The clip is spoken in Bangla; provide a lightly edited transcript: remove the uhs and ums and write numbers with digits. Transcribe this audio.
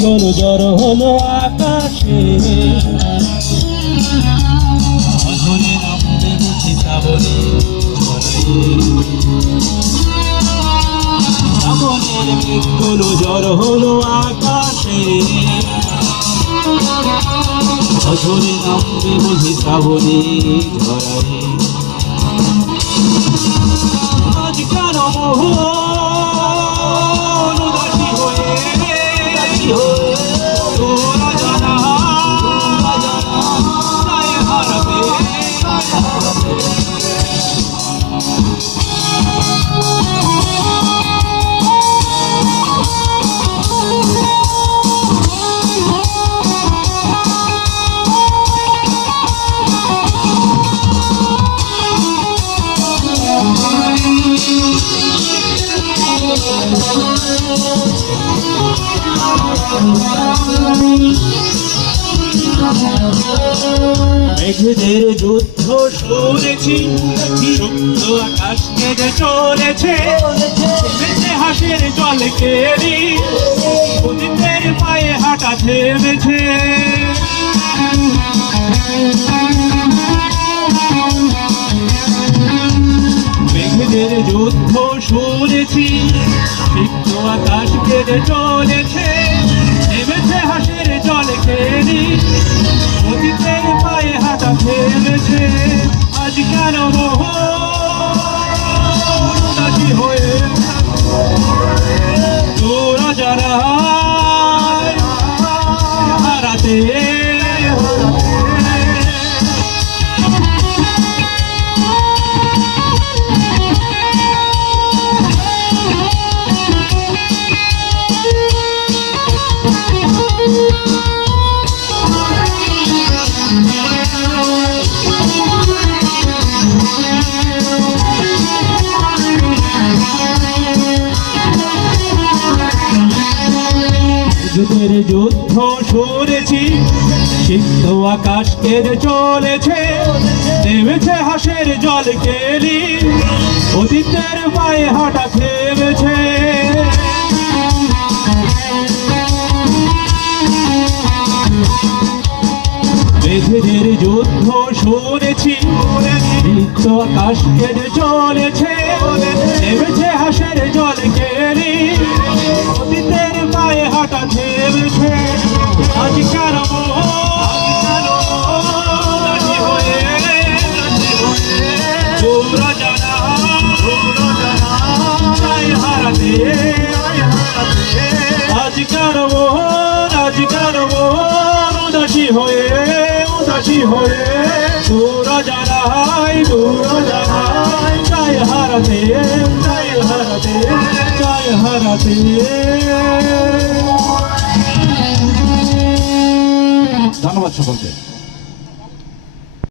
কোন জ্বর হলো আকাশে অঝরে নামবে বুঝি শ্রাবণে শ্রাবণের মেঘ কোন জ্বর হলো আকাশে অঝরে নামবে বুঝি শ্রাবণে ঝরারে আজ কেন মোহন উদাসী হয়ে তোরা জানা তাই হারাবে মেঘেদের যুদ্ধ শুনেছি শুদ্ধ আকাশ কেঁদে চলেছে হাসের জল কেড়ে অতীতের পায়ে হাঁটা থেমেছে মেঘেদের যুদ্ধ শুনেছি সিদ্ধ আকাশ কেঁদে চলেছে নেমেছে হাসের জল কেড়ে অতীতের পায়ে হাঁটা থেমেছে আজ কেন মোহী হয়ে তোরা যারা হারাতে যুদ্ধের যুদ্ধ শুনেছি সিদ্ধ আকাশ কেঁদে চলেছে নেমেছে হাসের জল কেলি অতীতের পায়ে হাঁটা থেমেছে মেঘেদের যুদ্ধ শুনেছি সিদ্ধ আকাশ কেঁদে চলেছে নেমেছে হাসের জল কেলি অতীতের পায়ে হাঁটা থেমেছে আজ কেন তোমরা জানা তাই হারাতে আজ কেন উদাসী হয়ে তোরা জানাই তাই হারাতে ধন্যবাদ সকলকে।